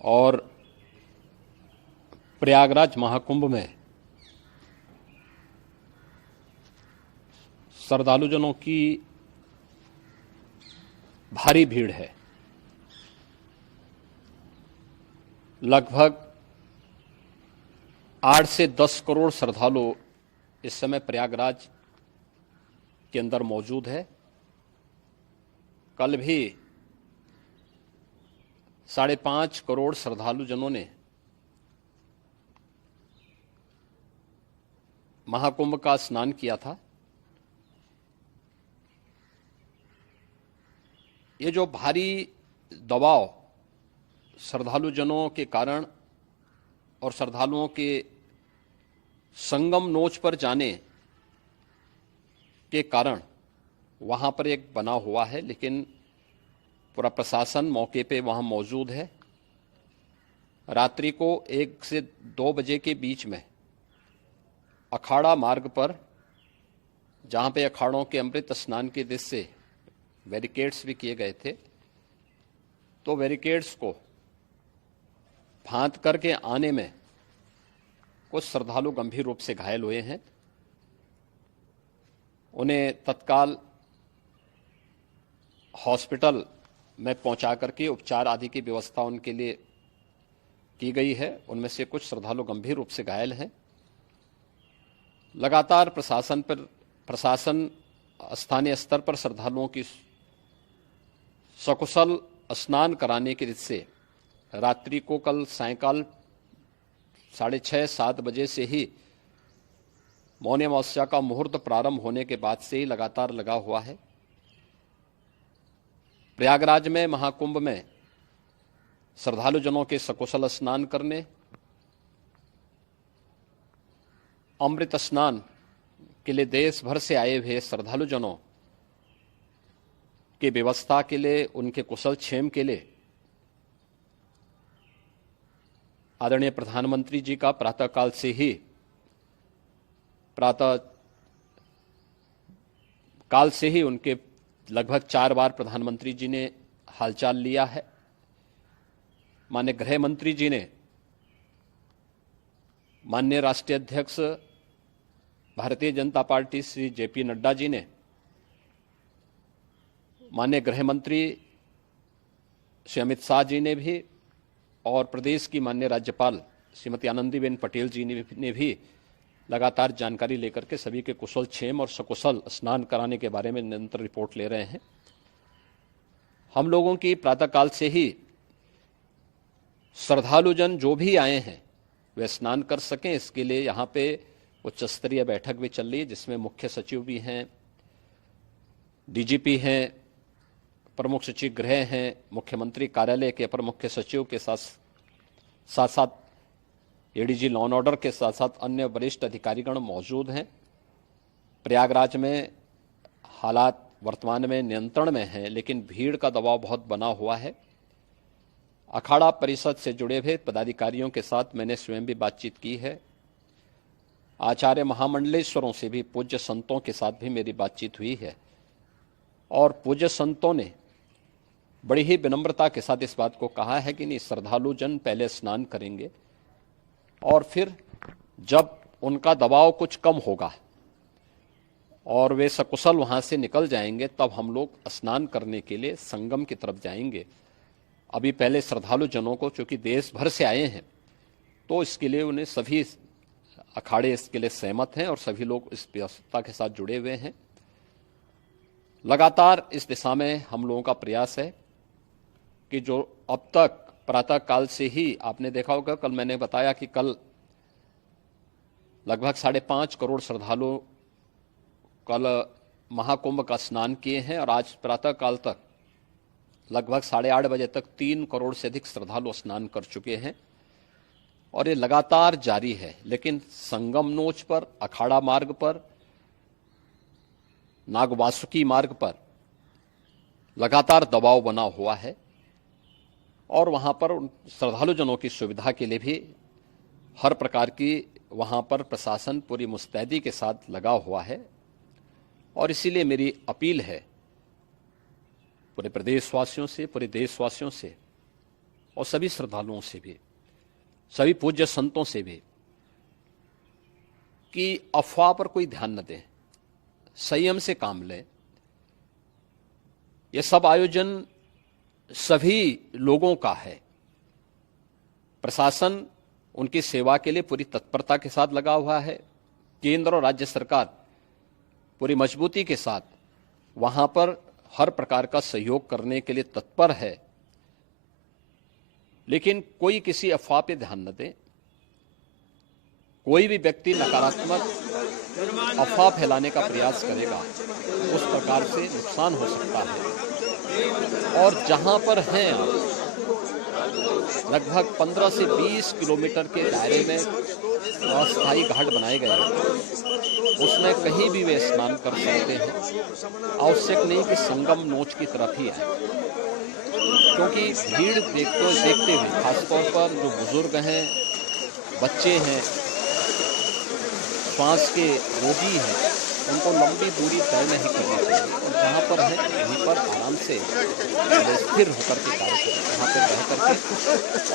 और प्रयागराज महाकुंभ में श्रद्धालुजनों की भारी भीड़ है। लगभग 8 से 10 करोड़ श्रद्धालु इस समय प्रयागराज के अंदर मौजूद है। कल भी 5.5 करोड़ श्रद्धालुजनों ने महाकुंभ का स्नान किया था। ये जो भारी दबाव श्रद्धालुजनों के कारण और श्रद्धालुओं के संगम नोच पर जाने के कारण वहां पर एक बना हुआ है, लेकिन पूरा प्रशासन मौके पे वहां मौजूद है। रात्रि को 1 से 2 बजे के बीच में अखाड़ा मार्ग पर, जहां पे अखाड़ों के अमृत स्नान के दृश्य से बैरिकेड्स भी किए गए थे, तो बैरिकेड्स को फांद करके आने में कुछ श्रद्धालु गंभीर रूप से घायल हुए हैं। उन्हें तत्काल हॉस्पिटल में पहुंचा करके उपचार आदि की व्यवस्था उनके लिए की गई है। उनमें से कुछ श्रद्धालु गंभीर रूप से घायल हैं। लगातार प्रशासन स्थानीय स्तर पर श्रद्धालुओं की सकुशल स्नान कराने के दृष्टि से रात्रि को कल सायंकाल 6:30-7 बजे से ही मौनी अमावस्या का मुहूर्त प्रारंभ होने के बाद से ही लगातार लगा हुआ है। प्रयागराज में महाकुंभ में श्रद्धालुजनों के सकुशल स्नान करने, अमृत स्नान के लिए देश भर से आए हुए श्रद्धालुजनों की व्यवस्था के लिए, उनके कुशल क्षेम के लिए आदरणीय प्रधानमंत्री जी का प्रातःकाल से ही उनके लगभग 4 बार प्रधानमंत्री जी ने हालचाल लिया है। माननीय गृह मंत्री जी ने, माननीय राष्ट्रीय अध्यक्ष भारतीय जनता पार्टी श्री जेपी नड्डा जी ने, माननीय गृह मंत्री श्री अमित शाह जी ने भी, और प्रदेश की माननीय राज्यपाल श्रीमती आनंदीबेन पटेल जी ने भी लगातार जानकारी लेकर के सभी के कुशल क्षेम और सकुशल स्नान कराने के बारे में निरंतर रिपोर्ट ले रहे हैं। हम लोगों की प्रातःकाल से ही श्रद्धालुजन जो भी आए हैं वे स्नान कर सकें, इसके लिए यहाँ पे उच्च स्तरीय बैठक भी चल रही है, जिसमें मुख्य सचिव भी हैं, डीजीपी हैं, प्रमुख सचिव गृह हैं, मुख्यमंत्री कार्यालय के अपर मुख्य सचिव के साथ एडीजी लॉ एंड ऑर्डर के साथ साथ अन्य वरिष्ठ अधिकारीगण मौजूद हैं। प्रयागराज में हालात वर्तमान में नियंत्रण में हैं, लेकिन भीड़ का दबाव बहुत बना हुआ है। अखाड़ा परिषद से जुड़े हुए पदाधिकारियों के साथ मैंने स्वयं भी बातचीत की है। आचार्य महामंडलेश्वरों से भी, पूज्य संतों के साथ भी मेरी बातचीत हुई है, और पूज्य संतों ने बड़ी ही विनम्रता के साथ इस बात को कहा है कि नहीं, श्रद्धालु जन पहले स्नान करेंगे और फिर जब उनका दबाव कुछ कम होगा और वे सकुशल वहां से निकल जाएंगे, तब हम लोग स्नान करने के लिए संगम की तरफ जाएंगे। अभी पहले श्रद्धालु जनों को, चूंकि देश भर से आए हैं, तो इसके लिए उन्हें सभी अखाड़े इसके लिए सहमत हैं और सभी लोग इस व्यवस्था के साथ जुड़े हुए हैं। लगातार इस दिशा में हम लोगों का प्रयास है कि जो अब तक प्रातः काल से ही आपने देखा होगा, कल मैंने बताया कि कल लगभग 5.5 करोड़ श्रद्धालु कल महाकुंभ का स्नान किए हैं, और आज प्रातः काल तक लगभग 8:30 बजे तक 3 करोड़ से अधिक श्रद्धालु स्नान कर चुके हैं, और ये लगातार जारी है। लेकिन संगम नोच पर, अखाड़ा मार्ग पर, नागवासुकी मार्ग पर लगातार दबाव बना हुआ है, और वहां पर श्रद्धालुजनों की सुविधा के लिए भी हर प्रकार की वहां पर प्रशासन पूरी मुस्तैदी के साथ लगा हुआ है। और इसीलिए मेरी अपील है पूरे प्रदेशवासियों से, पूरे देशवासियों से और सभी श्रद्धालुओं से भी, सभी पूज्य संतों से भी कि अफवाह पर कोई ध्यान न दें, संयम से काम लें। यह सब आयोजन सभी लोगों का है। प्रशासन उनकी सेवा के लिए पूरी तत्परता के साथ लगा हुआ है। केंद्र और राज्य सरकार पूरी मजबूती के साथ वहां पर हर प्रकार का सहयोग करने के लिए तत्पर है। लेकिन कोई किसी अफवाह पे ध्यान न दे। कोई भी व्यक्ति नकारात्मक अफवाह फैलाने का प्रयास करेगा, उस प्रकार से नुकसान हो सकता है। और जहां पर हैं आप, लगभग 15 से 20 किलोमीटर के दायरे में अस्थायी घाट बनाए गए हैं, उसमें कहीं भी वे स्नान कर सकते हैं। आवश्यक नहीं कि संगम नोच की तरफ ही आए, क्योंकि भीड़ देखते हुए खासतौर पर जो बुजुर्ग हैं, बच्चे हैं, श्वास के रोगी हैं, उनको लंबी दूरी तय नहीं करनी चाहिए। और जहाँ पर है वहीं पर आराम से स्थिर होकर के कार्य करें, वहाँ पर रह करके।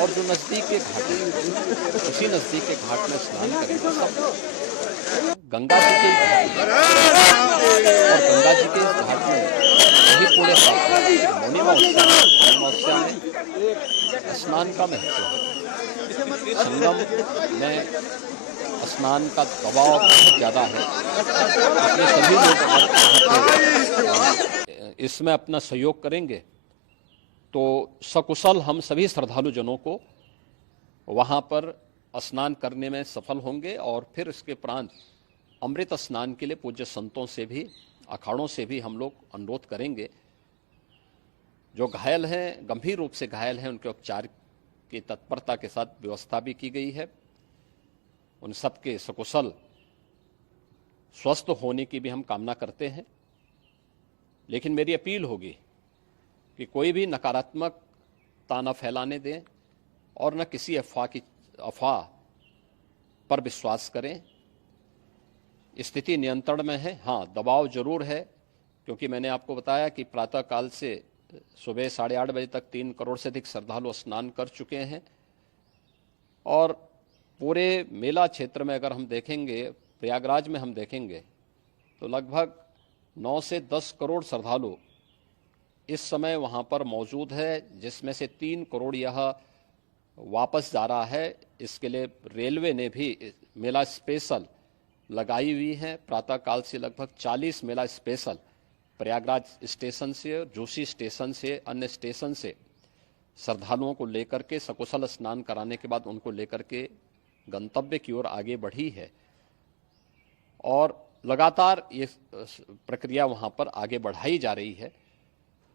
और जो नज़दीक के घाट, उसी नज़दीक के घाट में स्नान करें। सब गंगा जी के घाट, और गंगा जी के घाट में वही पुण्य प्राप्त है। मौनी अमावस्या में स्नान का महत्व है। संगम में स्नान का दबाव बहुत ज़्यादा है, इसलिए सभी लोग इसमें अपना सहयोग करेंगे तो सकुशल हम सभी श्रद्धालु जनों को वहाँ पर स्नान करने में सफल होंगे। और फिर इसके उपरांत अमृत स्नान के लिए पूज्य संतों से भी, अखाड़ों से भी हम लोग अनुरोध करेंगे। जो घायल हैं, गंभीर रूप से घायल हैं, उनके उपचार की तत्परता के साथ व्यवस्था भी की गई है। उन सबके सकुशल स्वस्थ होने की भी हम कामना करते हैं। लेकिन मेरी अपील होगी कि कोई भी नकारात्मकता न फैलाने दें और न किसी अफवाह पर विश्वास करें। स्थिति नियंत्रण में है। हाँ, दबाव जरूर है, क्योंकि मैंने आपको बताया कि प्रातःकाल से सुबह 8:30 बजे तक 3 करोड़ से अधिक श्रद्धालु स्नान कर चुके हैं। और पूरे मेला क्षेत्र में अगर हम देखेंगे, प्रयागराज में हम देखेंगे, तो लगभग 9 से 10 करोड़ श्रद्धालु इस समय वहाँ पर मौजूद है, जिसमें से 3 करोड़ यह वापस जा रहा है। इसके लिए रेलवे ने भी मेला स्पेशल लगाई हुई है। प्रातःकाल से लगभग 40 मेला स्पेशल प्रयागराज स्टेशन से, जोशी स्टेशन से, अन्य स्टेशन से श्रद्धालुओं को लेकर के सकुशल स्नान कराने के बाद उनको लेकर के गंतव्य की ओर आगे बढ़ी है। और लगातार ये प्रक्रिया वहाँ पर आगे बढ़ाई जा रही है।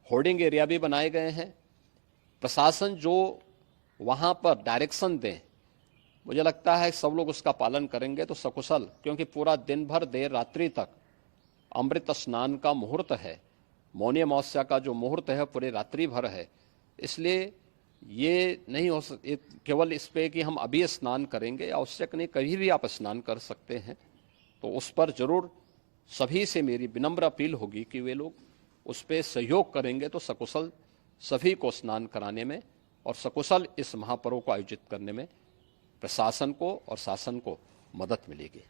होर्डिंग एरिया भी बनाए गए हैं। प्रशासन जो वहाँ पर डायरेक्शन दें, मुझे लगता है सब लोग उसका पालन करेंगे तो सकुशल, क्योंकि पूरा दिन भर देर रात्रि तक अमृत स्नान का मुहूर्त है। मौनी अमावस्या का जो मुहूर्त है पूरे रात्रि भर है। इसलिए ये नहीं हो केवल इस पे कि हम अभी स्नान करेंगे, आवश्यक नहीं, कभी भी आप स्नान कर सकते हैं। तो उस पर जरूर सभी से मेरी विनम्र अपील होगी कि वे लोग उस पर सहयोग करेंगे तो सकुशल सभी को स्नान कराने में और सकुशल इस महापर्व को आयोजित करने में प्रशासन को और शासन को मदद मिलेगी।